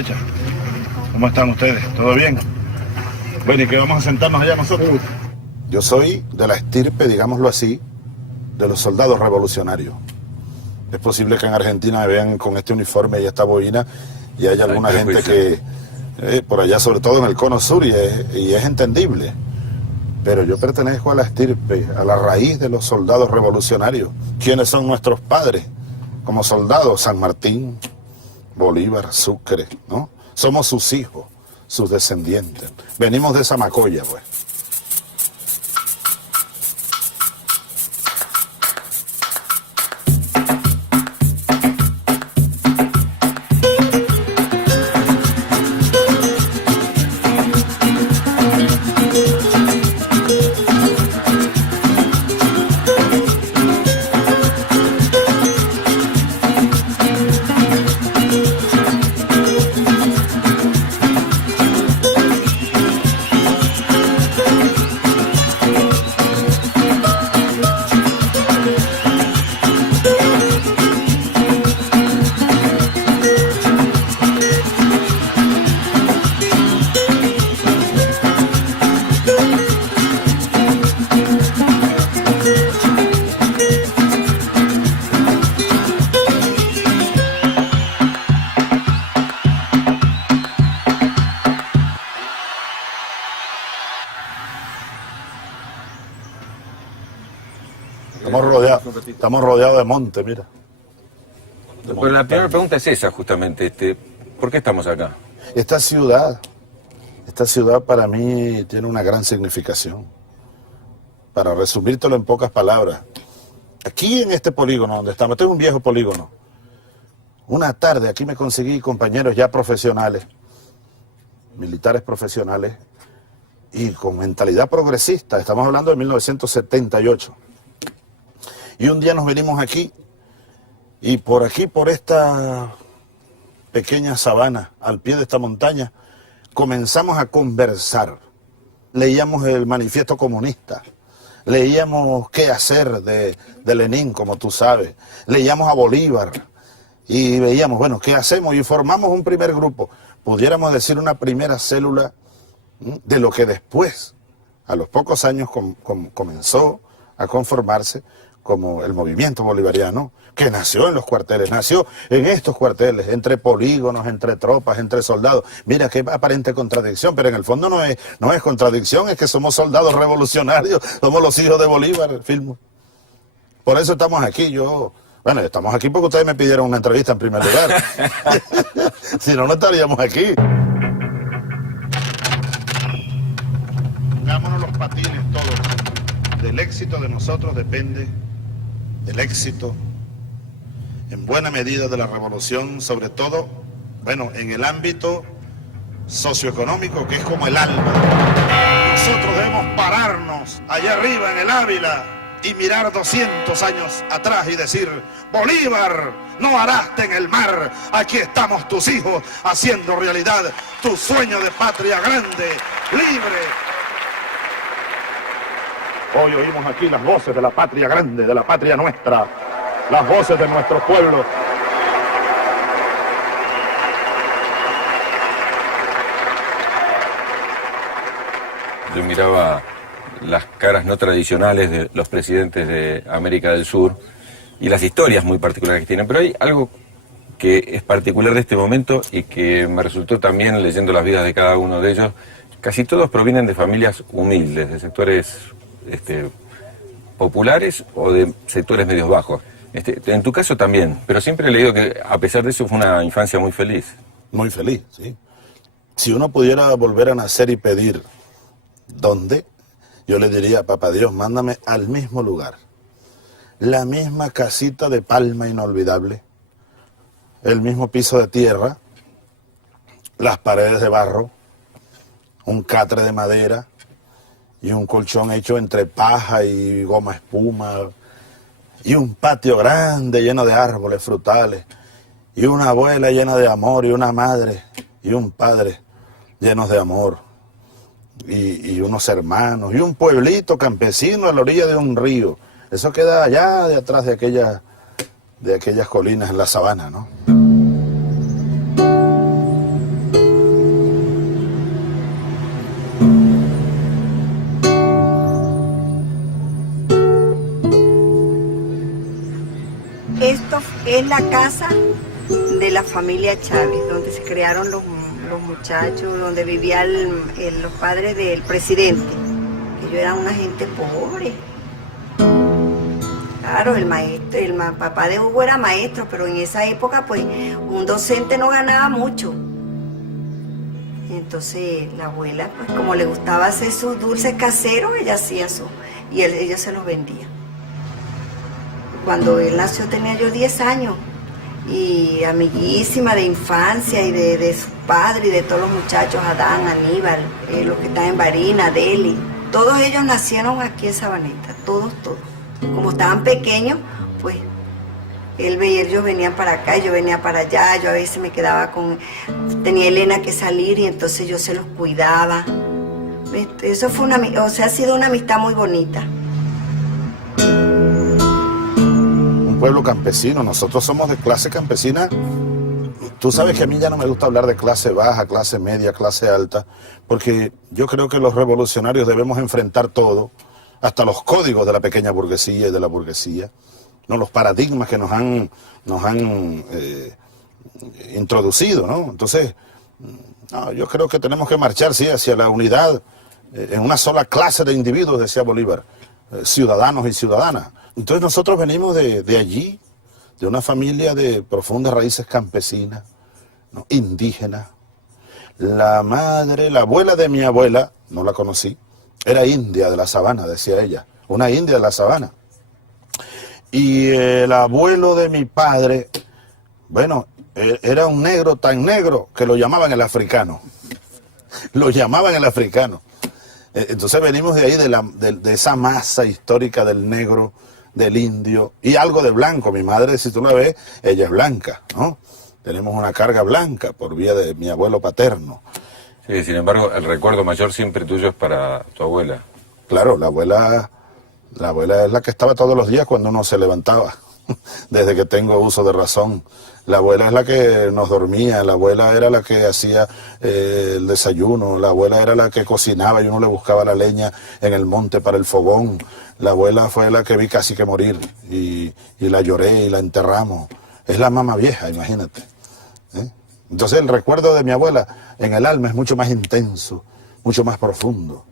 muchachas? ¿Cómo están ustedes? ¿Todo bien? Bueno, ¿y qué vamos a sentarnos allá nosotros? Yo soy de la estirpe, digámoslo así, de los soldados revolucionarios. Es posible que en Argentina me vean con este uniforme y esta boina, y hay alguna gente que, por allá, sobre todo en el cono sur, y es entendible. Pero yo pertenezco a la estirpe, a la raíz de los soldados revolucionarios. ¿Quiénes son nuestros padres? Como soldados, San Martín, Bolívar, Sucre, ¿no? Somos sus hijos, sus descendientes. Venimos de esa macolla, pues. Estamos rodeados de monte, mira. Pero la primera pregunta es esa, justamente. ¿Por qué estamos acá? Esta ciudad para mí tiene una gran significación. Para resumírtelo en pocas palabras. Aquí en este polígono donde estamos, este es un viejo polígono. Una tarde aquí me conseguí compañeros ya profesionales, militares profesionales, y con mentalidad progresista. Estamos hablando de 1978. Y un día nos venimos aquí, y por aquí, por esta pequeña sabana, al pie de esta montaña, comenzamos a conversar. Leíamos el Manifiesto Comunista, leíamos Qué hacer de Lenin, como tú sabes, leíamos a Bolívar, y veíamos, bueno, ¿qué hacemos? Y formamos un primer grupo, pudiéramos decir una primera célula de lo que después, a los pocos años, comenzó a conformarse como el movimiento bolivariano, que nació en los cuarteles, nació en estos cuarteles, entre polígonos, entre tropas, entre soldados. Mira qué aparente contradicción, pero en el fondo no es contradicción, es que somos soldados revolucionarios, somos los hijos de Bolívar, Filmo. Por eso estamos aquí. Bueno, estamos aquí porque ustedes me pidieron una entrevista en primer lugar. Si no, no estaríamos aquí. Pongámonos los patines todos. Del éxito de nosotros depende el éxito, en buena medida, de la revolución, sobre todo, bueno, en el ámbito socioeconómico, que es como el alma. Nosotros debemos pararnos allá arriba en el Ávila y mirar 200 años atrás y decir: Bolívar, no araste en el mar, aquí estamos tus hijos haciendo realidad tu sueño de patria grande, libre. Hoy oímos aquí las voces de la patria grande, de la patria nuestra, las voces de nuestros pueblos. Yo miraba las caras no tradicionales de los presidentes de América del Sur y las historias muy particulares que tienen, pero hay algo que es particular de este momento y que me resultó también leyendo las vidas de cada uno de ellos. Casi todos provienen de familias humildes, de sectores populares o de sectores medios bajos. En tu caso también, pero siempre he leído que a pesar de eso fue una infancia muy feliz. Muy feliz, sí. Si uno pudiera volver a nacer y pedir ¿dónde? Yo le diría: papá Dios, mándame al mismo lugar, la misma casita de palma inolvidable, el mismo piso de tierra, las paredes de barro, un catre de madera y un colchón hecho entre paja y goma espuma, y un patio grande lleno de árboles frutales, y una abuela llena de amor, y una madre y un padre llenos de amor, y unos hermanos, y un pueblito campesino a la orilla de un río. Eso queda allá de atrás de aquellas colinas en la sabana, ¿no? Esto es la casa de la familia Chávez, donde se crearon los muchachos, donde vivían los padres del presidente. Ellos eran una gente pobre. Claro, el papá de Hugo era maestro, pero en esa época pues un docente no ganaba mucho. Y entonces la abuela, pues como le gustaba hacer sus dulces caseros, ella hacía eso y ellos se los vendían. Cuando él nació tenía yo 10 años y amiguísima de infancia y de su padre y de todos los muchachos, Adán, Aníbal, los que están en Barina, Deli. Todos ellos nacieron aquí en Sabaneta, todos. Como estaban pequeños, pues ellos venían para acá, yo venía para allá, yo a veces me quedaba tenía Elena que salir y entonces yo se los cuidaba. Eso fue ha sido una amistad muy bonita. Un pueblo campesino, nosotros somos de clase campesina. Tú sabes que a mí ya no me gusta hablar de clase baja, clase media, clase alta, porque yo creo que los revolucionarios debemos enfrentar todo, hasta los códigos de la pequeña burguesía y de la burguesía, ¿no? Los paradigmas que nos han introducido, ¿no? Entonces, yo creo que tenemos que marchar, sí, hacia la unidad en una sola clase de individuos, decía Bolívar, ciudadanos y ciudadanas. Entonces nosotros venimos de allí, de una familia de profundas raíces campesinas, ¿no? Indígenas. La abuela de mi abuela, no la conocí, era india de la sabana, decía ella, una india de la sabana. Y el abuelo de mi padre, bueno, era un negro tan negro que lo llamaban el africano. Lo llamaban el africano. Entonces venimos de ahí, de esa masa histórica del negro, del indio, y algo de blanco. Mi madre, si tú la ves, ella es blanca, ¿no? Tenemos una carga blanca por vía de mi abuelo paterno. Sí, sin embargo, el recuerdo mayor siempre tuyo es para tu abuela. Claro, la abuela es la que estaba todos los días cuando uno se levantaba, desde que tengo uso de razón. La abuela es la que nos dormía, la abuela era la que hacía el desayuno, la abuela era la que cocinaba y uno le buscaba la leña en el monte para el fogón. La abuela fue la que vi casi que morir y la lloré y la enterramos. Es la mamá vieja, imagínate. Entonces el recuerdo de mi abuela en el alma es mucho más intenso, mucho más profundo.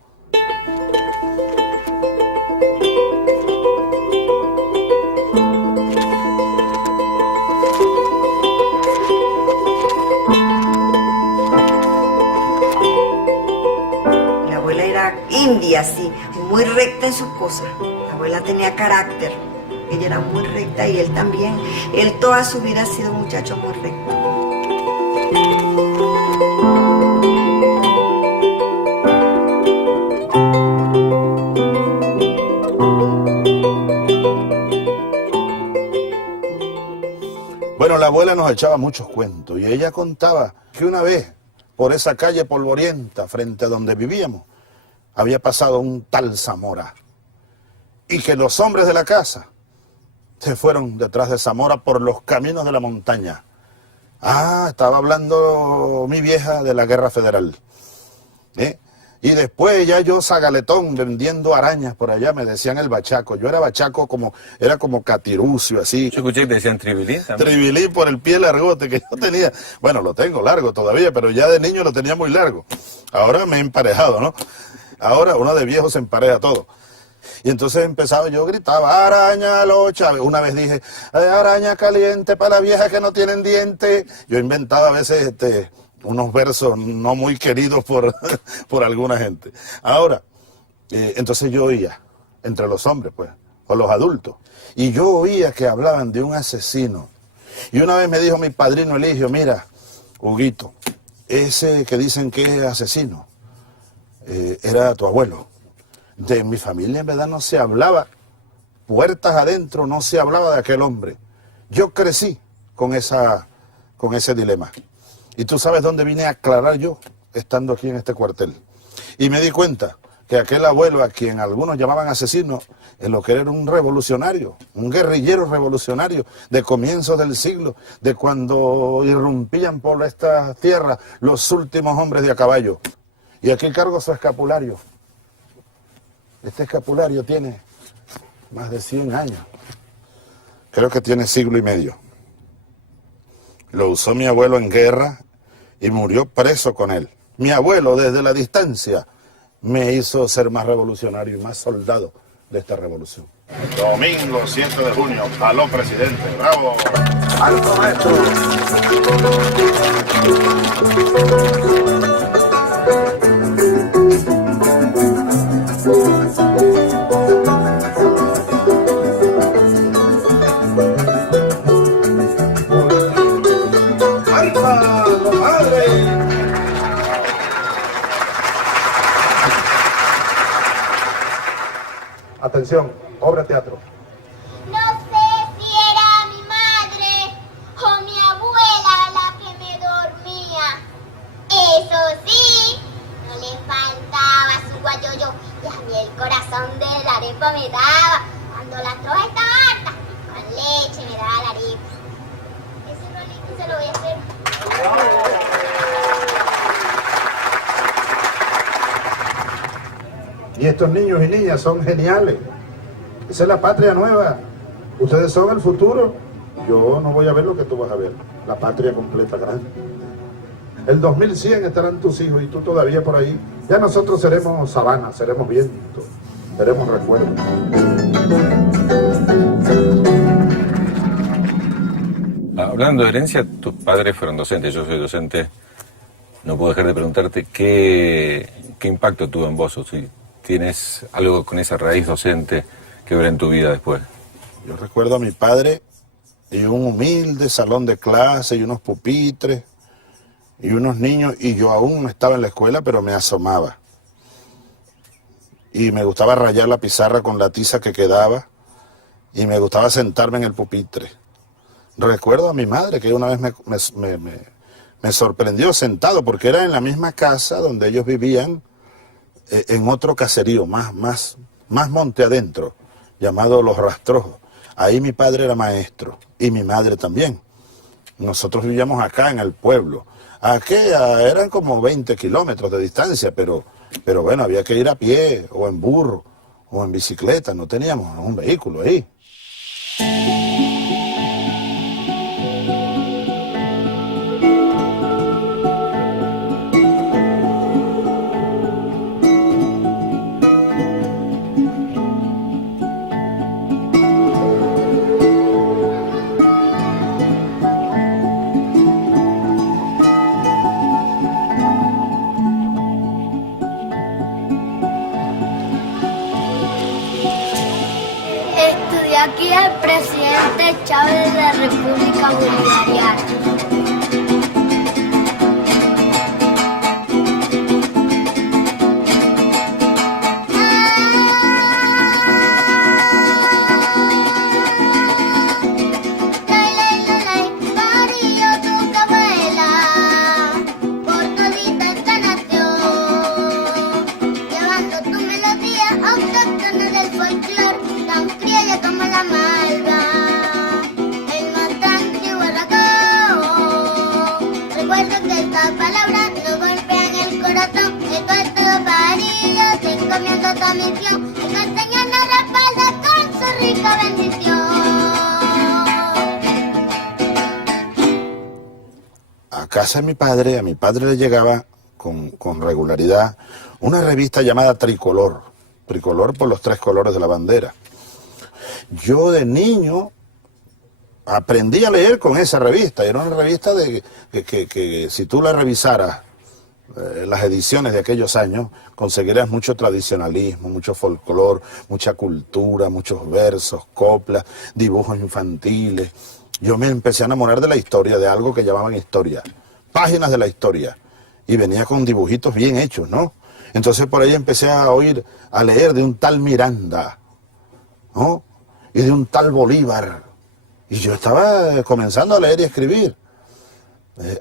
La abuela era india, sí, muy recta en sus cosas. La abuela tenía carácter, ella era muy recta y él también. Él toda su vida ha sido un muchacho muy recto. Bueno, la abuela nos echaba muchos cuentos y ella contaba que una vez por esa calle polvorienta frente a donde vivíamos había pasado un tal Zamora y que los hombres de la casa se fueron detrás de Zamora por los caminos de la montaña. Estaba hablando mi vieja de la guerra federal. Y después ya yo, zagaletón, vendiendo arañas por allá, me decían el bachaco. Yo era bachaco era como catirucio, así. Yo escuché que te decían tribilín también. Tribilín por el pie largote que yo tenía. Bueno, lo tengo largo todavía, pero ya de niño lo tenía muy largo. Ahora me he emparejado, ¿no? Ahora uno de viejo se empareja todo. Y entonces empezaba, yo gritaba, araña los Chávez. Una vez dije, araña caliente para la vieja que no tienen dientes. Yo inventaba a veces unos versos no muy queridos por alguna gente. Ahora, entonces yo oía, entre los hombres, pues, o los adultos, y yo oía que hablaban de un asesino. Y una vez me dijo mi padrino Eligio, mira, Huguito, ese que dicen que es asesino, era tu abuelo. De mi familia en verdad no se hablaba, puertas adentro no se hablaba de aquel hombre. Yo crecí con ese dilema. Y tú sabes dónde vine a aclarar yo, estando aquí en este cuartel. Y me di cuenta que aquel abuelo, a quien algunos llamaban asesino, en lo que era un revolucionario, un guerrillero revolucionario de comienzos del siglo, de cuando irrumpían por esta tierra los últimos hombres de a caballo. Y aquí cargo su escapulario. Este escapulario tiene más de 100 años. creo que tiene siglo y medio. Lo usó mi abuelo en guerra y murió preso con él. Mi abuelo, desde la distancia, me hizo ser más revolucionario y más soldado de esta revolución. Domingo 7 de junio, aló presidente, bravo. Alto maestro. ¡Alta, compadre! Atención, obra teatro. No sé si era mi madre o mi abuela la que me dormía. Eso sí, no le faltaba su guayoyo y a mí el corazón de la arepa me daba. Cuando la troja estaba harta, con leche me daba la arepa. Ese rolito se lo voy a hacer. Y estos niños y niñas son geniales. Esa es la patria nueva. Ustedes son el futuro. Yo no voy a ver lo que tú vas a ver. La patria completa, grande. El 2100 estarán tus hijos y tú todavía por ahí. Ya nosotros seremos sabana, seremos viento, seremos recuerdos. Hablando de herencia, tus padres fueron docentes, yo soy docente. No puedo dejar de preguntarte qué impacto tuvo en vos, o si tienes algo con esa raíz docente que ver en tu vida después. Yo recuerdo a mi padre y un humilde salón de clase y unos pupitres y unos niños, y yo aún no estaba en la escuela, pero me asomaba. Y me gustaba rayar la pizarra con la tiza que quedaba y me gustaba sentarme en el pupitre. Recuerdo a mi madre que una vez me sorprendió sentado, porque era en la misma casa donde ellos vivían, en otro caserío, más monte adentro, llamado Los Rastrojos. Ahí mi padre era maestro y mi madre también. Nosotros vivíamos acá en el pueblo. Eran como 20 kilómetros de distancia, pero bueno, había que ir a pie o en burro o en bicicleta, no teníamos un vehículo ahí. Estudié aquí al presidente Chávez de la República Bolivariana. Misión, y que el Señor nos respalde con su rica bendición. A casa de mi padre, a mi padre le llegaba con regularidad una revista llamada Tricolor. Tricolor por los 3 colores de la bandera. Yo de niño aprendí a leer con esa revista. Era una revista que si tú la revisaras, las ediciones de aquellos años, conseguirás mucho tradicionalismo, mucho folclor, mucha cultura, muchos versos, coplas, dibujos infantiles. Yo me empecé a enamorar de la historia, de algo que llamaban historia, páginas de la historia, y venía con dibujitos bien hechos, ¿no? Entonces por ahí empecé a leer de un tal Miranda, ¿no? Y de un tal Bolívar, y yo estaba comenzando a leer y a escribir.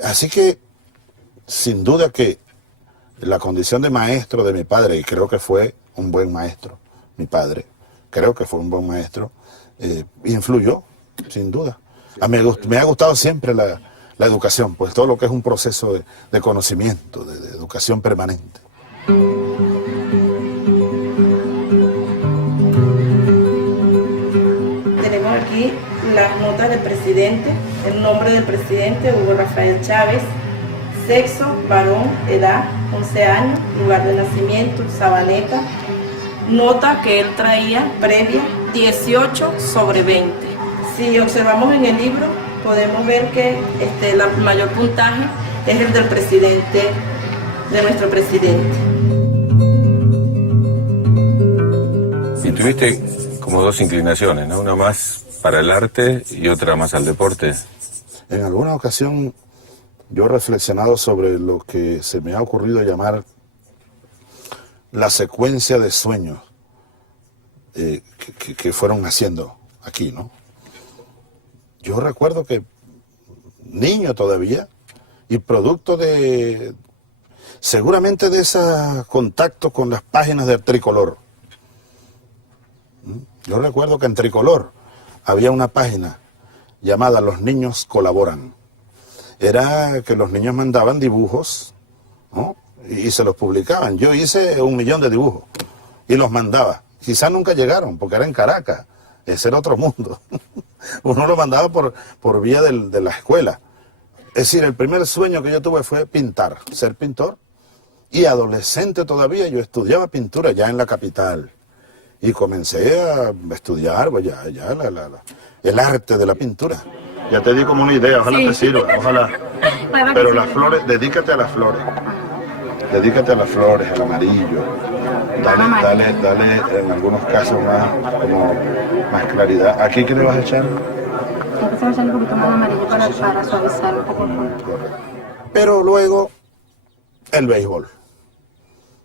Así que sin duda que la condición de maestro de mi padre, y creo que fue un buen maestro, mi padre, creo que fue un buen maestro, influyó, sin duda. Me ha gustado siempre la educación, pues todo lo que es un proceso de conocimiento, de educación permanente. Tenemos aquí la las notas del presidente, el nombre del presidente, Hugo Rafael Chávez, sexo, varón, edad, 11 años, lugar de nacimiento, Sabaneta, nota que él traía previa, 18/20. Si observamos en el libro, podemos ver que el mayor puntaje es el del presidente, de nuestro presidente. Y tuviste como dos inclinaciones, ¿no? Una más para el arte y otra más al deporte. En alguna ocasión yo he reflexionado sobre lo que se me ha ocurrido llamar la secuencia de sueños que fueron naciendo aquí, ¿no? Yo recuerdo que niño todavía y producto de seguramente de ese contacto con las páginas del Tricolor. Yo recuerdo que en Tricolor había una página llamada Los Niños Colaboran. Era que los niños mandaban dibujos, ¿no? Y se los publicaban. Yo hice 1 millón de dibujos y los mandaba. Quizás nunca llegaron porque era en Caracas. Ese era otro mundo. Uno lo mandaba por vía de la escuela. Es decir, el primer sueño que yo tuve fue pintar, ser pintor. Y adolescente todavía yo estudiaba pintura ya en la capital. Y comencé a estudiar pues, ya el arte de la pintura. Ya te di como una idea, ojalá te sirva, ojalá. Pero las flores, dedícate a las flores. Dedícate a las flores, al amarillo. Dale en algunos casos más claridad. ¿Aquí qué le vas a echar? Empezamos a echar un poquito más amarillo para suavizar un poco el fondo. Correcto. Pero luego, el béisbol.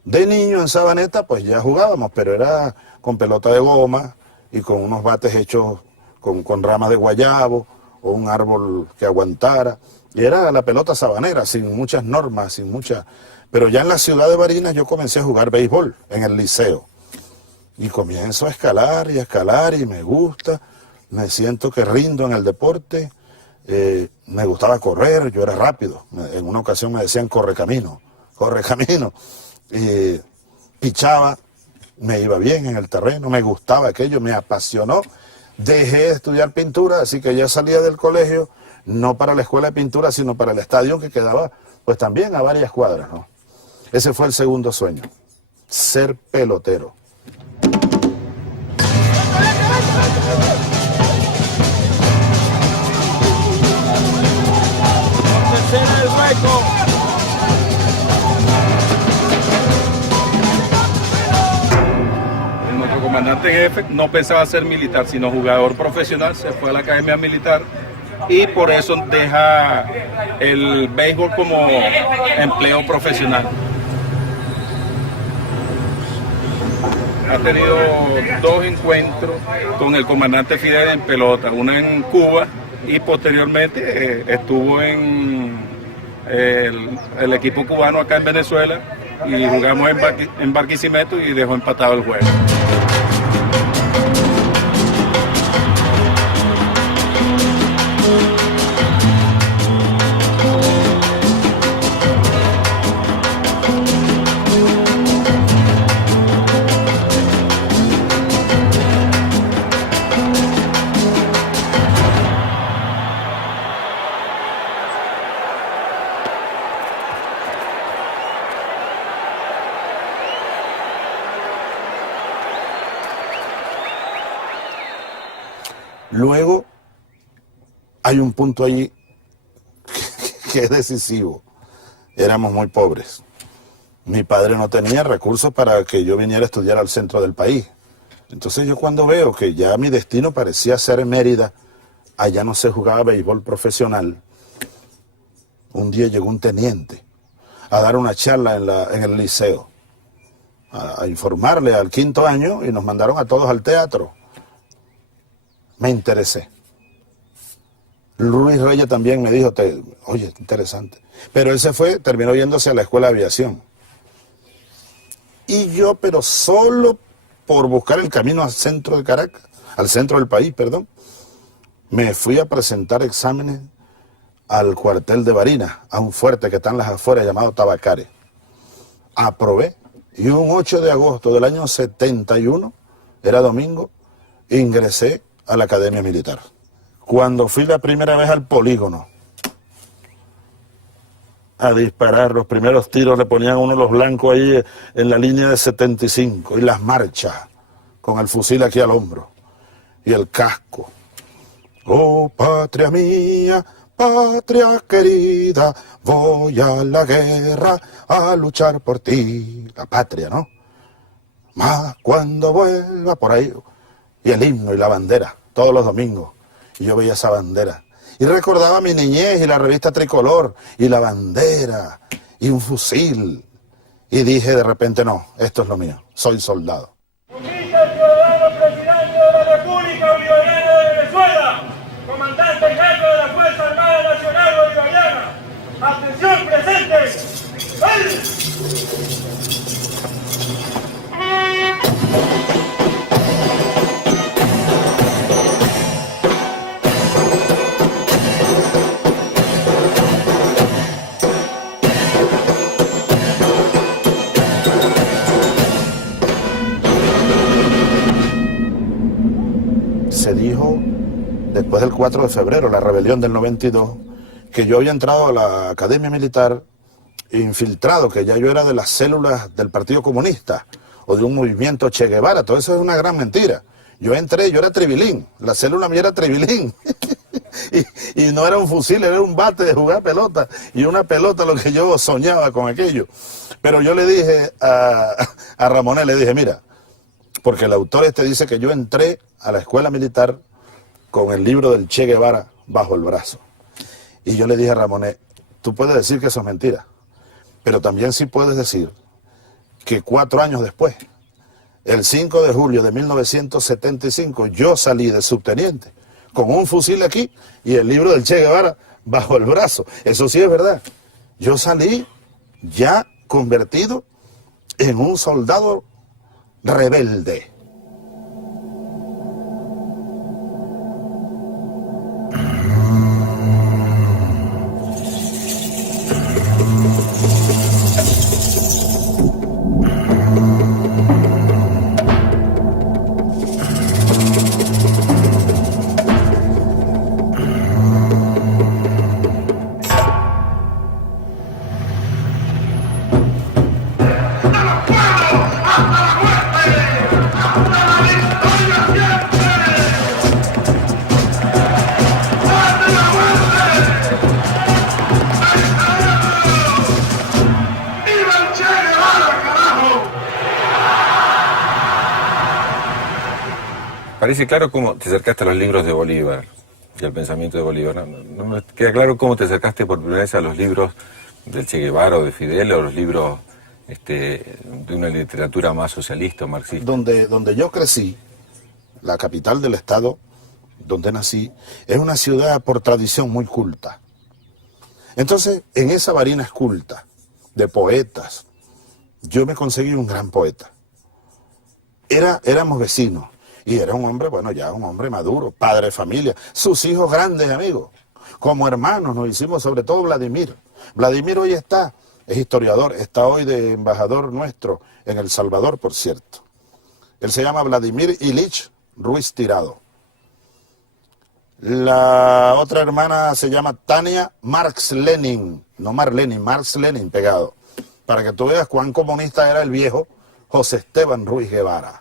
De niño en Sabaneta, pues ya jugábamos, pero era con pelota de goma y con unos bates hechos con ramas de guayabo o un árbol que aguantara. Y era la pelota sabanera, sin muchas normas, sin muchas... Pero ya en la ciudad de Barinas yo comencé a jugar béisbol en el liceo. Y comienzo a escalar y me gusta. Me siento que rindo en el deporte. Me gustaba correr, yo era rápido. En una ocasión me decían corre camino. Pichaba, me iba bien en el terreno, me gustaba aquello, me apasionó. Dejé de estudiar pintura, así que ya salía del colegio, no para la escuela de pintura, sino para el estadio que quedaba, pues también a varias cuadras, ¿no? Ese fue el segundo sueño, ser pelotero. Nuestro comandante jefe no pensaba ser militar, sino jugador profesional, se fue a la academia militar y por eso deja el béisbol como empleo profesional. Ha tenido 2 encuentros con el comandante Fidel en pelota, una en Cuba y posteriormente estuvo en el equipo cubano acá en Venezuela y jugamos en Barquisimeto y dejó empatado el juego. Luego, hay un punto allí que es decisivo. Éramos muy pobres. Mi padre no tenía recursos para que yo viniera a estudiar al centro del país. Entonces yo cuando veo que ya mi destino parecía ser en Mérida, allá no se jugaba béisbol profesional, un día llegó un teniente a dar una charla en el liceo, a informarle al 5º año y nos mandaron a todos al teatro. Me interesé. Luis Reyes también me dijo, oye, interesante. Pero él se fue, terminó yéndose a la escuela de aviación. Y yo, pero solo por buscar el camino al centro de Caracas, al centro del país, perdón, me fui a presentar exámenes al cuartel de Barinas, a un fuerte que está en las afueras llamado Tabacare. Aprobé y un 8 de agosto del año 71, era domingo, ingresé a la Academia Militar Cuando fui la primera vez al polígono a disparar, los primeros tiros le ponían uno los blancos ahí en la línea de 75 y las marchas con el fusil aquí al hombro y el casco. Oh, patria mía, patria querida, voy a la guerra a luchar por ti. La patria, ¿no? Más cuando vuelva por ahí. Y el himno y la bandera, todos los domingos. Y yo veía esa bandera. Y recordaba mi niñez y la revista Tricolor y la bandera y un fusil. Y dije de repente, no, esto es lo mío, soy soldado. Conquista el ciudadano presidente de la República Bolivariana de Venezuela, comandante en jefe de la Fuerza Armada Nacional Bolivariana. Atención presente. ¡Ay! Se dijo, después del 4 de febrero, la rebelión del 92, que yo había entrado a la Academia Militar infiltrado, que ya yo era de las células del Partido Comunista o de un movimiento Che Guevara. Todo eso es una gran mentira. Yo entré, yo era tribilín, la célula mía era tribilín. y no era un fusil, era un bate de jugar pelota, y una pelota lo que yo soñaba con aquello. Pero yo le dije a Ramonet, le dije, mira, porque el autor dice que yo entré a la escuela militar con el libro del Che Guevara bajo el brazo. Y yo le dije a Ramonet, tú puedes decir que eso es mentira, pero también sí puedes decir que 4 años después, el 5 de julio de 1975, yo salí de subteniente con un fusil aquí y el libro del Che Guevara bajo el brazo. Eso sí es verdad. Yo salí ya convertido en un soldado rebelde. Parece claro cómo te acercaste a los libros de Bolívar y al pensamiento de Bolívar. No me queda claro cómo te acercaste por primera vez a los libros del Che Guevara o de Fidel, o los libros de una literatura más socialista o marxista. Donde yo crecí, la capital del estado donde nací, es una ciudad por tradición muy culta. Entonces, en esa Barinas culta de poetas, yo me conseguí un gran poeta. Éramos vecinos. Y era un hombre, bueno, ya un hombre maduro, padre de familia, sus hijos grandes amigos. Como hermanos nos hicimos, sobre todo Vladimir. Vladimir hoy es historiador, está hoy de embajador nuestro en El Salvador, por cierto. Él se llama Vladimir Ilich Ruiz Tirado. La otra hermana se llama Tania Marx Lenin, no Marlenin, Marx Lenin pegado. Para que tú veas cuán comunista era el viejo José Esteban Ruiz Guevara.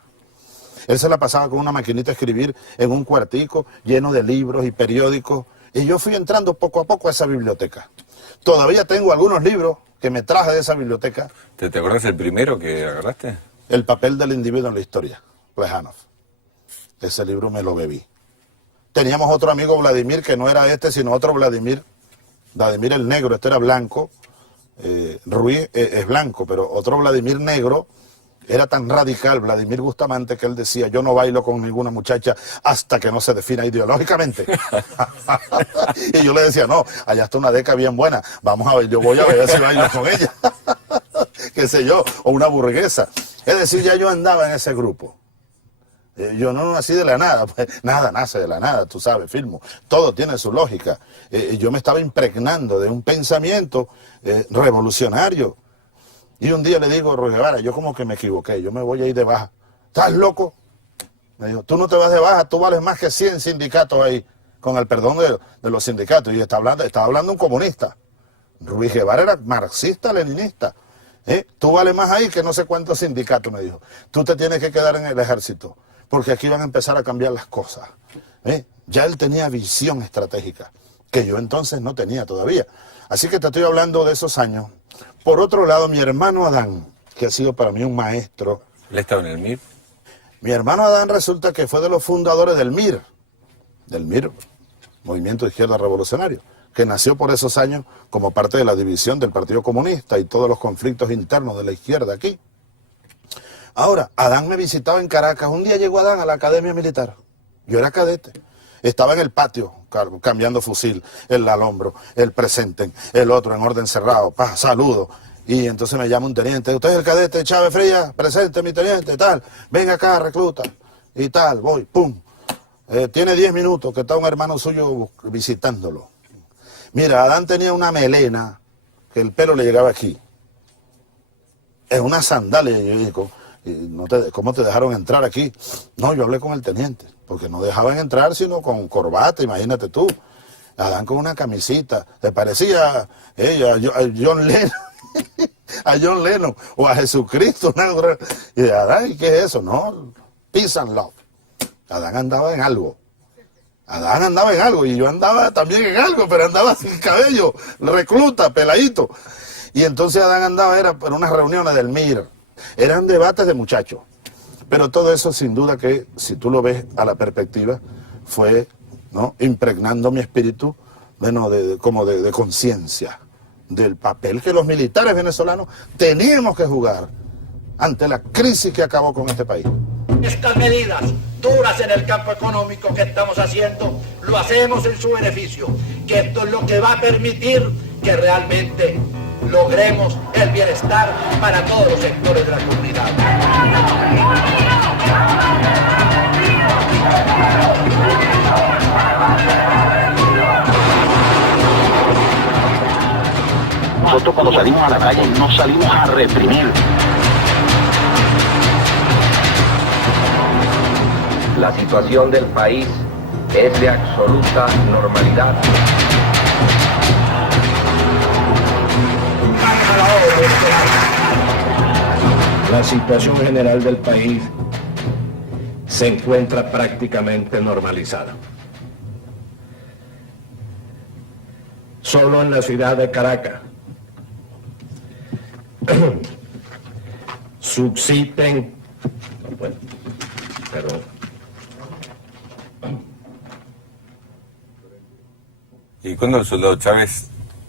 Él se la pasaba con una maquinita a escribir en un cuartico lleno de libros y periódicos. Y yo fui entrando poco a poco a esa biblioteca. Todavía tengo algunos libros que me traje de esa biblioteca. ¿Te acordás el primero que agarraste? El papel del individuo en la historia, Plejánov. Ese libro me lo bebí. Teníamos otro amigo, Vladimir, que no era sino otro Vladimir. Vladimir el negro, era blanco. Ruiz es blanco, pero otro Vladimir negro. Era tan radical Vladimir Bustamante que él decía, yo no bailo con ninguna muchacha hasta que no se defina ideológicamente. Y yo le decía, no, allá está una deca bien buena, vamos a ver, yo voy a ver si bailo con ella. Qué sé yo, o una burguesa. Es decir, ya yo andaba en ese grupo. Yo no nací de la nada, pues, nada nace de la nada, tú sabes, Filmo. Todo tiene su lógica. Yo me estaba impregnando de un pensamiento revolucionario. Y un día le digo, Ruiz Guevara, yo como que me equivoqué, yo me voy a ir de baja. ¿Estás loco? Me dijo, tú no te vas de baja, tú vales más que 100 sindicatos ahí. con el perdón de los sindicatos. Y estaba hablando un comunista. Ruiz Guevara era marxista-leninista. Tú vales más ahí que no sé cuántos sindicatos, me dijo. Tú te tienes que quedar en el ejército, porque aquí van a empezar a cambiar las cosas. Ya él tenía visión estratégica, que yo entonces no tenía todavía. Así que te estoy hablando de esos años. Por otro lado, mi hermano Adán, que ha sido para mí un maestro. ¿Él estaba en el MIR? Mi hermano Adán resulta que fue de los fundadores del MIR, Movimiento de Izquierda Revolucionario, que nació por esos años como parte de la división del Partido Comunista y todos los conflictos internos de la izquierda aquí. Ahora, Adán me visitaba en Caracas. Un día llegó Adán a la Academia Militar. Yo era cadete. Estaba en el patio cambiando fusil, el al hombro, el presenten, el otro en orden cerrado, saludo. Y entonces me llama un teniente, usted es el cadete Chávez Frías, presente mi teniente, tal, venga acá, recluta, y tal, voy, pum. Tiene 10 minutos que está un hermano suyo visitándolo. Mira, Adán tenía una melena, que el pelo le llegaba aquí. Es una sandalia, y yo digo, ¿cómo te dejaron entrar aquí? No, yo hablé con el teniente, porque no dejaban entrar sino con corbata, imagínate tú. Adán con una camisita, le parecía a John Lennon. A John Lennon o a Jesucristo. Y de Adán, ¿y qué es eso? No, peace and love. Adán andaba en algo. Y yo andaba también en algo, pero andaba sin cabello, recluta, peladito. Y entonces Adán andaba, era por unas reuniones del MIR. Eran debates de muchachos. Pero todo eso sin duda que, si tú lo ves a la perspectiva, fue, ¿no?, impregnando mi espíritu como de conciencia del papel que los militares venezolanos teníamos que jugar ante la crisis que acabó con este país. Estas medidas duras en el campo económico que estamos haciendo, lo hacemos en su beneficio, que esto es lo que va a permitir que realmente logremos el bienestar para todos los sectores de la comunidad. Nosotros cuando salimos a la calle no salimos a reprimir. La situación del país es de absoluta normalidad. La situación general del país se encuentra prácticamente normalizada. Solo en la ciudad de Caracas subsisten, bueno, perdón. ¿Y cuándo el soldado Chávez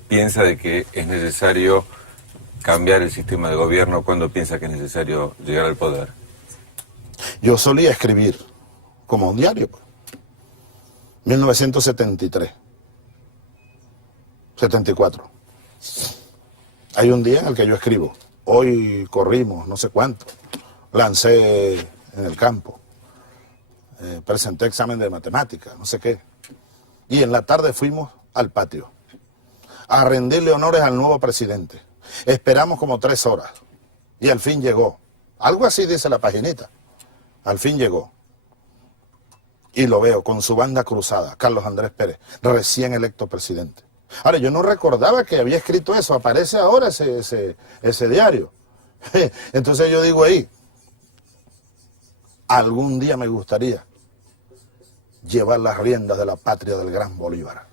piensa de que es necesario cambiar el sistema de gobierno? ¿Cuándo piensa que es necesario llegar al poder? Yo solía escribir como un diario. 1973. 74. Hay un día en el que yo escribo. Hoy corrimos no sé cuánto. Lancé en el campo. Presenté examen de matemáticas, no sé qué. Y en la tarde fuimos al patio a rendirle honores al nuevo presidente. Esperamos como 3 horas. Y al fin llegó. Algo así dice la paginita. Al fin llegó. Y lo veo con su banda cruzada, Carlos Andrés Pérez, recién electo presidente. Ahora, yo no recordaba que había escrito eso. Aparece ahora ese diario. Entonces yo digo ahí, algún día me gustaría llevar las riendas de la patria del gran Bolívar.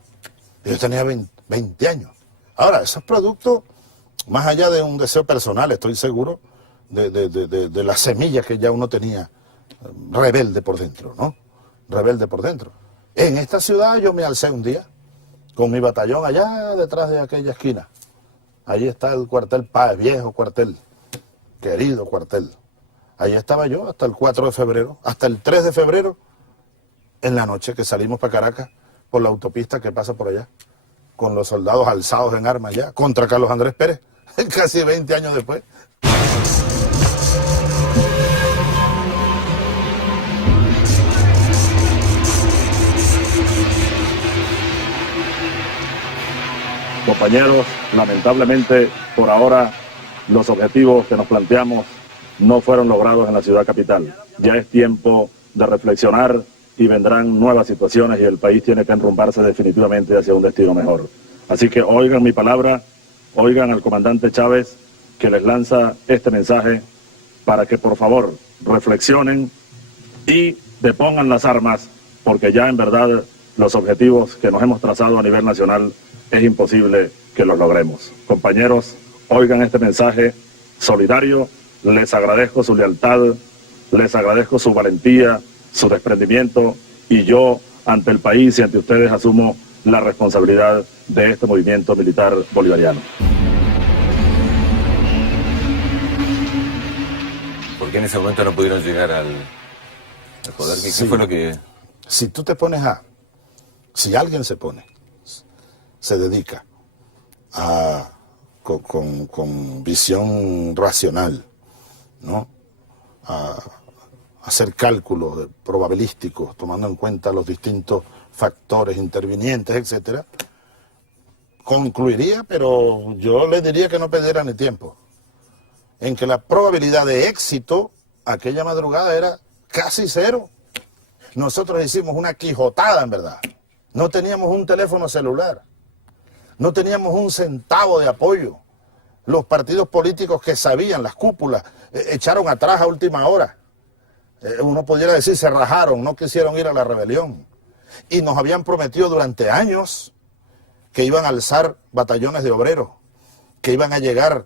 Yo tenía 20 años. Ahora, eso es producto, más allá de un deseo personal, estoy seguro, de la semilla que ya uno tenía, rebelde por dentro, ¿no? Rebelde por dentro. En esta ciudad yo me alcé un día, con mi batallón allá detrás de aquella esquina. Allí está el cuartel Páez, viejo cuartel, querido cuartel. Allí estaba yo hasta el 4 de febrero, hasta el 3 de febrero, en la noche que salimos para Caracas, por la autopista que pasa por allá, con los soldados alzados en armas ya, contra Carlos Andrés Pérez, casi 20 años después. Compañeros, lamentablemente, por ahora, los objetivos que nos planteamos no fueron logrados en la ciudad capital. Ya es tiempo de reflexionar y vendrán nuevas situaciones y el país tiene que enrumbarse definitivamente hacia un destino mejor. Así que oigan mi palabra, oigan al comandante Chávez que les lanza este mensaje para que por favor reflexionen y depongan las armas, porque ya en verdad los objetivos que nos hemos trazado a nivel nacional es imposible que los logremos. Compañeros, oigan este mensaje solidario, les agradezco su lealtad, les agradezco su valentía, su desprendimiento, y yo ante el país y ante ustedes asumo la responsabilidad de este movimiento militar bolivariano. ¿Por qué en ese momento no pudieron llegar al poder? ¿Qué Sí. fue lo que...? Si tú te pones si alguien se dedica con visión racional, ¿no? A hacer cálculos probabilísticos, tomando en cuenta los distintos factores intervinientes, etcétera, concluiría, pero yo le diría que no perdiera ni tiempo, en que la probabilidad de éxito aquella madrugada era casi cero. Nosotros hicimos una quijotada, en verdad. No teníamos un teléfono celular, no teníamos un centavo de apoyo. Los partidos políticos que sabían, las cúpulas, echaron atrás a última hora. Uno pudiera decir, se rajaron, no quisieron ir a la rebelión. Y nos habían prometido durante años que iban a alzar batallones de obreros, que iban a llegar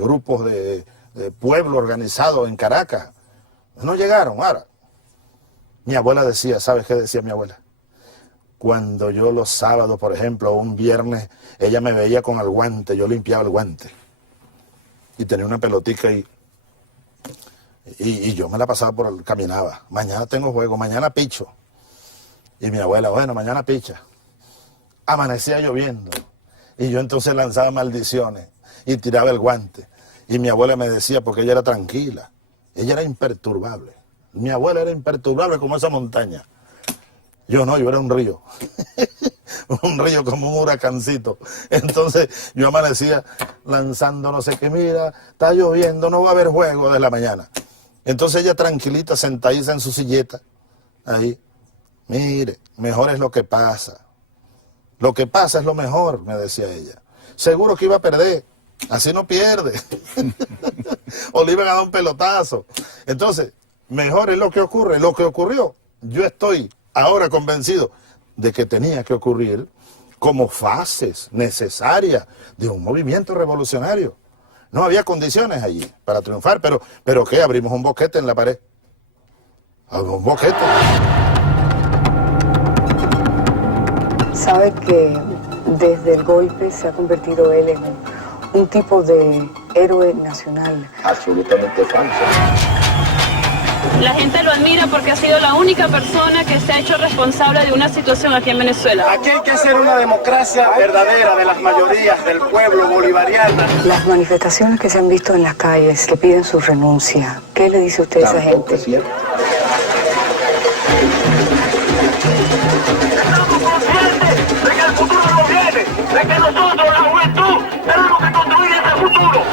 grupos de pueblo organizado en Caracas. No llegaron. Ahora, mi abuela decía, ¿sabes qué decía mi abuela? Cuando yo los sábados, por ejemplo, o un viernes, ella me veía con el guante, yo limpiaba el guante. Y tenía una pelotica y yo me la pasaba caminaba. Mañana tengo juego, mañana picho. Y mi abuela, bueno, mañana picha. Amanecía lloviendo. Y yo entonces lanzaba maldiciones y tiraba el guante. Y mi abuela me decía, porque ella era tranquila, ella era imperturbable. Mi abuela era imperturbable como esa montaña. Yo no, yo era un río. Un río como un huracancito. Entonces yo amanecía lanzando no sé qué, mira, está lloviendo, no va a haber juego de la mañana. Entonces ella tranquilita, sentadiza en su silleta, ahí, mire, mejor es lo que pasa. Lo que pasa es lo mejor, me decía ella. Seguro que iba a perder, así no pierde. O le iban a dar un pelotazo. Entonces, mejor es lo que ocurre. Lo que ocurrió, yo estoy ahora convencido de que tenía que ocurrir como fases necesarias de un movimiento revolucionario. No había condiciones allí para triunfar, pero ¿qué? Abrimos un boquete en la pared. Un boquete. Sabe que desde el golpe se ha convertido él en un tipo de héroe nacional. Absolutamente falso. La gente lo admira porque ha sido la única persona que se ha hecho responsable de una situación aquí en Venezuela. Aquí hay que hacer una democracia verdadera de las mayorías del pueblo bolivariano. Las manifestaciones que se han visto en las calles que piden su renuncia, ¿qué le dice usted a esa gente? Es cierto. Estamos conscientes de que el futuro no viene, de que nosotros, la juventud, tenemos que construir ese futuro.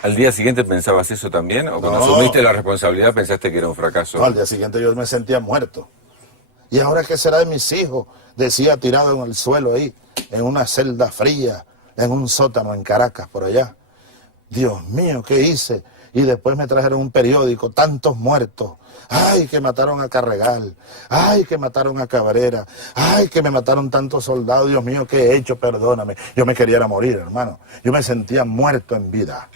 ¿Al día siguiente pensabas eso también? ¿O cuando No. asumiste la responsabilidad pensaste que era un fracaso? No, al día siguiente yo me sentía muerto. ¿Y ahora qué será de mis hijos? Decía tirado en el suelo ahí, en una celda fría, en un sótano en Caracas, por allá. Dios mío, ¿qué hice? Y después me trajeron un periódico, tantos muertos. Ay, que mataron a Carregal. Ay, que mataron a Cabrera. Ay, que me mataron tantos soldados. Dios mío, ¿qué he hecho? Perdóname. Yo me quería morir, hermano. Yo me sentía muerto en vida.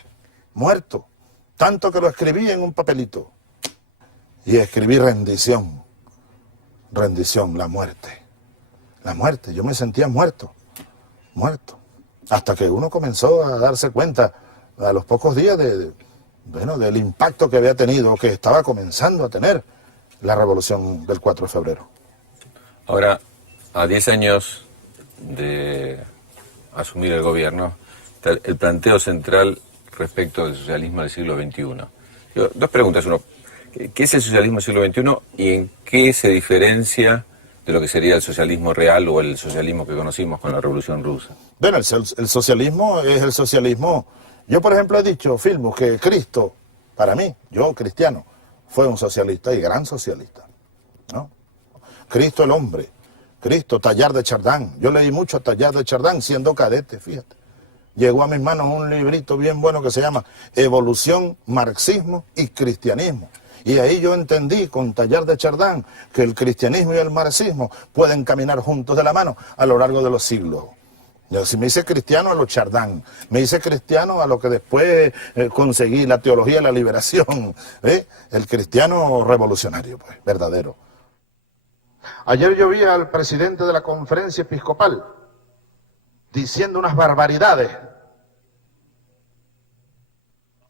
Muerto. Tanto que lo escribí en un papelito. Y escribí rendición. Rendición, la muerte. La muerte. Yo me sentía muerto. Muerto. Hasta que uno comenzó a darse cuenta a los pocos días del impacto que había tenido, que estaba comenzando a tener la revolución del 4 de febrero. Ahora, a 10 años de asumir el gobierno, está el planteo central respecto del socialismo del siglo XXI. Dos preguntas. Uno, ¿Qué es el socialismo del siglo XXI y en qué se diferencia de lo que sería el socialismo real o el socialismo que conocimos con la Revolución Rusa? Bueno, el socialismo es el socialismo. Yo, por ejemplo, he dicho, Filmus, que Cristo, para mí, yo cristiano, fue un socialista y gran socialista, ¿no? Cristo el hombre, Cristo, Teilhard de Chardin. Yo leí mucho a Teilhard de Chardin siendo cadete, fíjate. Llegó a mis manos un librito bien bueno que se llama Evolución, Marxismo y Cristianismo. Y ahí yo entendí con Teilhard de Chardin que el cristianismo y el marxismo pueden caminar juntos de la mano a lo largo de los siglos. Si me hice cristiano a los Chardin, me hice cristiano a lo que después conseguí, la teología de la liberación, el cristiano revolucionario, pues, verdadero. Ayer yo vi al presidente de la conferencia episcopal diciendo unas barbaridades.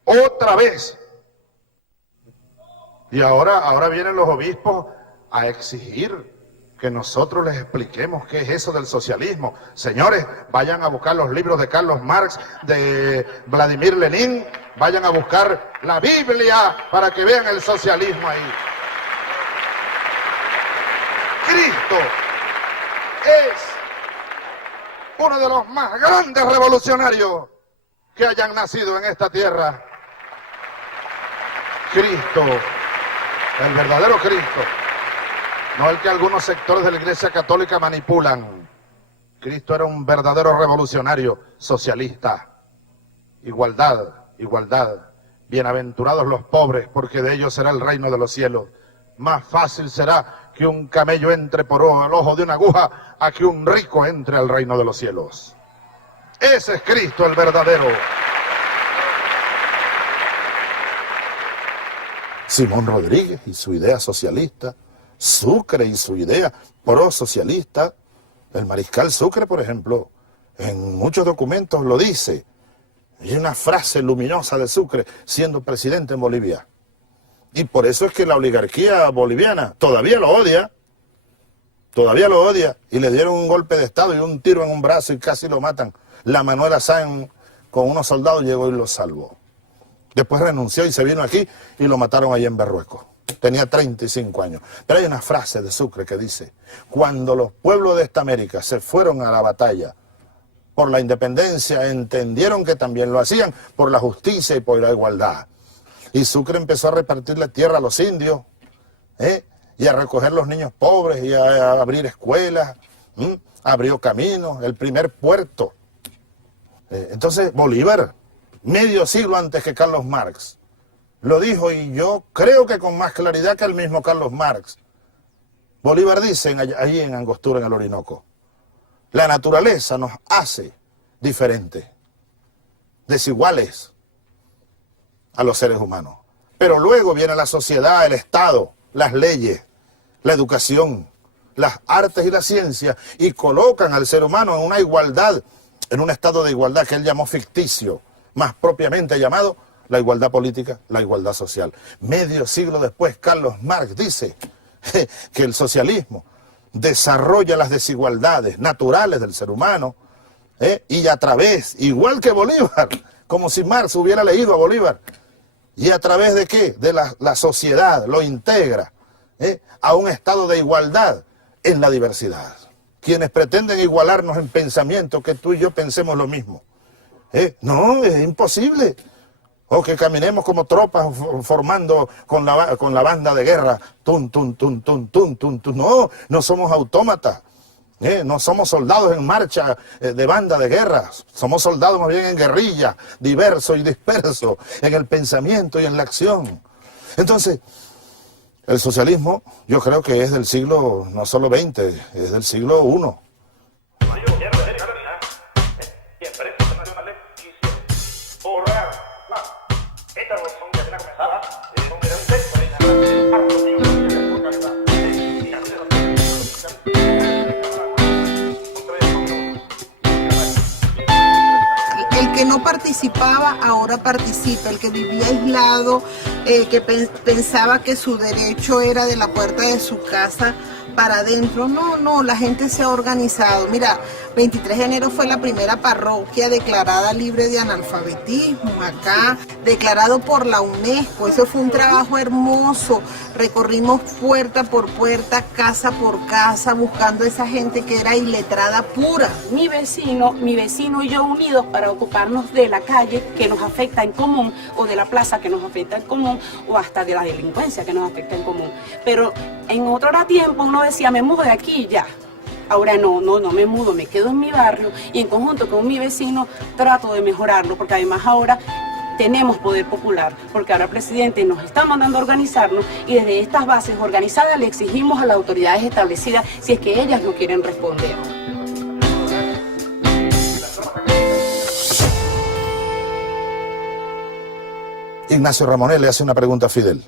Otra vez. Y ahora vienen los obispos a exigir que nosotros les expliquemos qué es eso del socialismo. Señores, vayan a buscar los libros de Carlos Marx, de Vladimir Lenin, vayan a buscar la Biblia para que vean el socialismo ahí. Cristo es uno de los más grandes revolucionarios que hayan nacido en esta tierra. Cristo, el verdadero Cristo, no el que algunos sectores de la Iglesia Católica manipulan. Cristo era un verdadero revolucionario socialista. Igualdad, igualdad. Bienaventurados los pobres, porque de ellos será el reino de los cielos. Más fácil será que un camello entre por el ojo de una aguja a que un rico entre al reino de los cielos. Ese es Cristo el verdadero. Simón Rodríguez y su idea socialista, Sucre y su idea pro-socialista. El mariscal Sucre, por ejemplo, en muchos documentos lo dice. Y una frase luminosa de Sucre siendo presidente en Bolivia. Y por eso es que la oligarquía boliviana todavía lo odia, y le dieron un golpe de estado y un tiro en un brazo y casi lo matan. La Manuela Sáenz con unos soldados llegó y lo salvó. Después renunció y se vino aquí y lo mataron allí en Berruecos. Tenía 35 años. Pero hay una frase de Sucre que dice: cuando los pueblos de esta América se fueron a la batalla por la independencia, entendieron que también lo hacían por la justicia y por la igualdad. Y Sucre empezó a repartir la tierra a los indios, y a recoger los niños pobres, y a abrir escuelas, abrió caminos, el primer puerto. Entonces Bolívar, medio siglo antes que Carlos Marx, lo dijo, y yo creo que con más claridad que el mismo Carlos Marx. Bolívar dice allí en Angostura, en el Orinoco: la naturaleza nos hace diferentes, desiguales a los seres humanos. Pero luego viene la sociedad, el Estado, las leyes, la educación, las artes y la ciencia, y colocan al ser humano en una igualdad, en un estado de igualdad que él llamó ficticio, más propiamente llamado la igualdad política, la igualdad social. Medio siglo después, Carlos Marx dice que el socialismo desarrolla las desigualdades naturales del ser humano, y a través, igual que Bolívar, como si Marx hubiera leído a Bolívar, ¿y a través de qué? De la sociedad, lo integra a un estado de igualdad en la diversidad. Quienes pretenden igualarnos en pensamiento, que tú y yo pensemos lo mismo, no, es imposible. O que caminemos como tropas formando con la banda de guerra, tun, tun, tun, tun, tun, tun, tun. No, no somos autómatas. No somos soldados en marcha de banda de guerra, somos soldados más bien en guerrilla, diversos y dispersos, en el pensamiento y en la acción. Entonces, el socialismo yo creo que es del siglo, no solo XX, es del siglo I. El que no participaba ahora participa, el que vivía aislado que pensaba que su derecho era de la puerta de su casa para adentro. No, la gente se ha organizado. Mira, 23 de enero fue la primera parroquia declarada libre de analfabetismo acá, declarado por la UNESCO. Eso fue un trabajo hermoso. Recorrimos puerta por puerta, casa por casa, buscando a esa gente que era iletrada pura. Mi vecino y yo unidos para ocuparnos de la calle que nos afecta en común, o de la plaza que nos afecta en común, o hasta de la delincuencia que nos afecta en común. Pero en otro tiempo uno decía, me mudo de aquí y ya. Ahora no me mudo, me quedo en mi barrio y en conjunto con mi vecino trato de mejorarlo, porque además ahora tenemos poder popular, porque ahora el presidente nos está mandando a organizarnos y desde estas bases organizadas le exigimos a las autoridades establecidas si es que ellas no quieren responder. Ignacio Ramonet le hace una pregunta a Fidel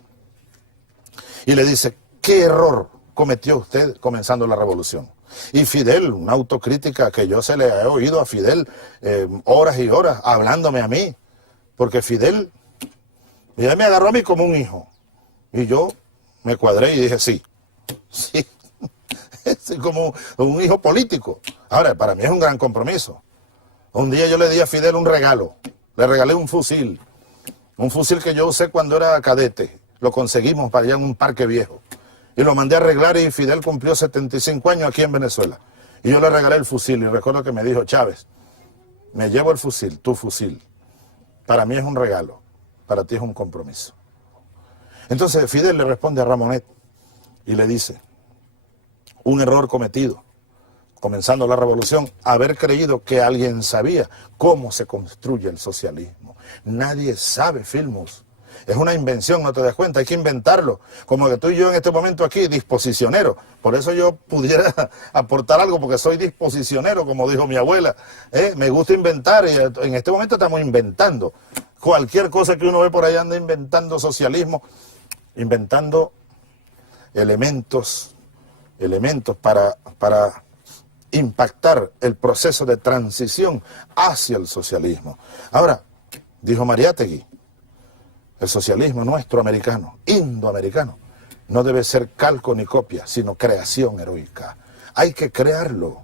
y le dice, ¿qué error cometió usted comenzando la revolución? Y Fidel, una autocrítica que yo se le he oído a Fidel horas y horas hablándome a mí, porque Fidel me agarró a mí como un hijo y yo me cuadré y dije sí, es como un hijo político. Ahora, para mí es un gran compromiso. Un día yo le di a Fidel un regalo, le regalé un fusil que yo usé cuando era cadete, lo conseguimos para allá en un parque viejo. Y lo mandé a arreglar y Fidel cumplió 75 años aquí en Venezuela. Y yo le regalé el fusil y recuerdo que me dijo, Chávez, me llevo el fusil, tu fusil. Para mí es un regalo, para ti es un compromiso. Entonces Fidel le responde a Ramonet y le dice, un error cometido, comenzando la revolución, haber creído que alguien sabía cómo se construye el socialismo. Nadie sabe, Filmus. Es una invención, no te das cuenta, hay que inventarlo. Como que tú y yo en este momento aquí, disposicionero. Por eso yo pudiera aportar algo, porque soy disposicionero, como dijo mi abuela. Me gusta inventar y en este momento estamos inventando. Cualquier cosa que uno ve por ahí anda inventando socialismo, inventando elementos para impactar el proceso de transición hacia el socialismo. Ahora, dijo Mariátegui, el socialismo nuestro americano, indoamericano, no debe ser calco ni copia, sino creación heroica. Hay que crearlo.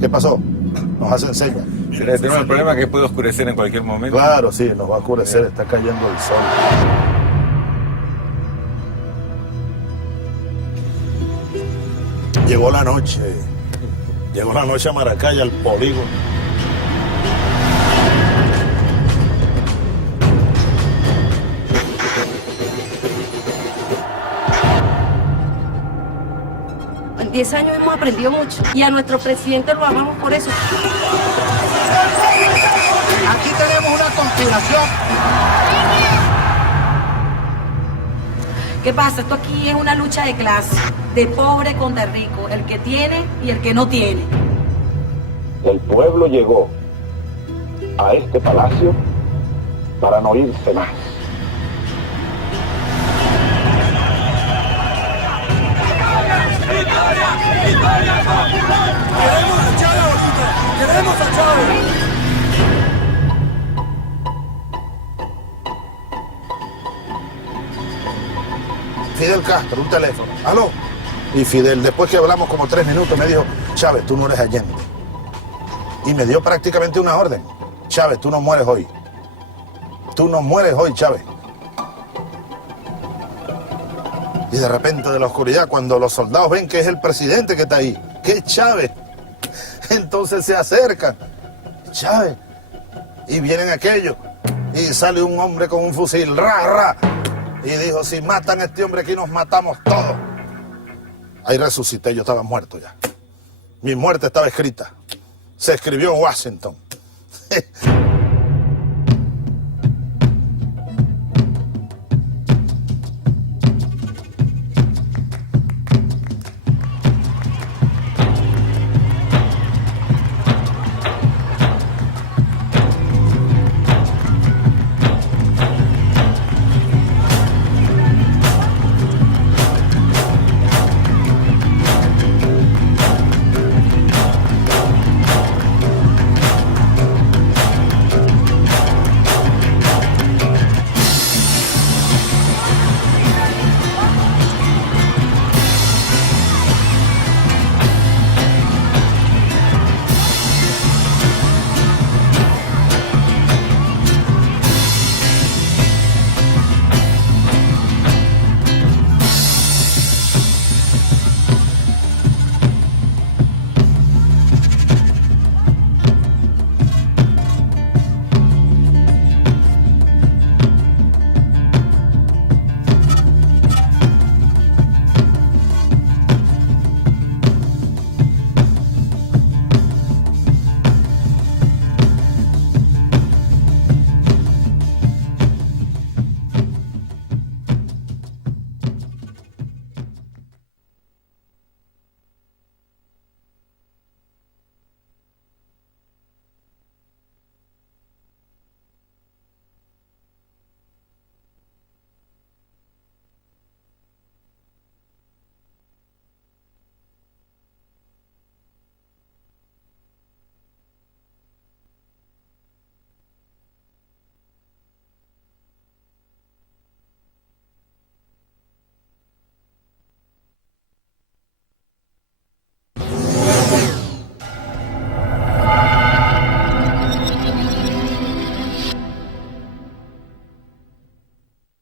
¿Qué pasó? Nos hacen señas. Tenemos el problema que puede oscurecer en cualquier momento. Claro, sí, nos va a oscurecer, está cayendo el sol. Llegó la noche a Maracay, al polígono. En 10 años hemos aprendido mucho y a nuestro presidente lo amamos por eso. Aquí tenemos una conspiración. ¿Qué pasa? Esto aquí es una lucha de clase, de pobre contra rico, el que tiene y el que no tiene. El pueblo llegó a este palacio para no irse más. ¡Queremos a Chávez ahorita! ¡Queremos a Chávez! Fidel Castro, un teléfono. ¿Aló? Y Fidel, después que hablamos como 3 minutos, me dijo, Chávez, tú no eres Allende. Y me dio prácticamente una orden. Chávez, tú no mueres hoy. Tú no mueres hoy, Chávez. Y de repente de la oscuridad, cuando los soldados ven que es el presidente que está ahí, que es Chávez, entonces se acercan. Chávez. Y vienen aquellos. Y sale un hombre con un fusil. ¡Ra! Y dijo, si matan a este hombre aquí nos matamos todos. Ahí resucité, yo estaba muerto ya. Mi muerte estaba escrita. Se escribió en Washington.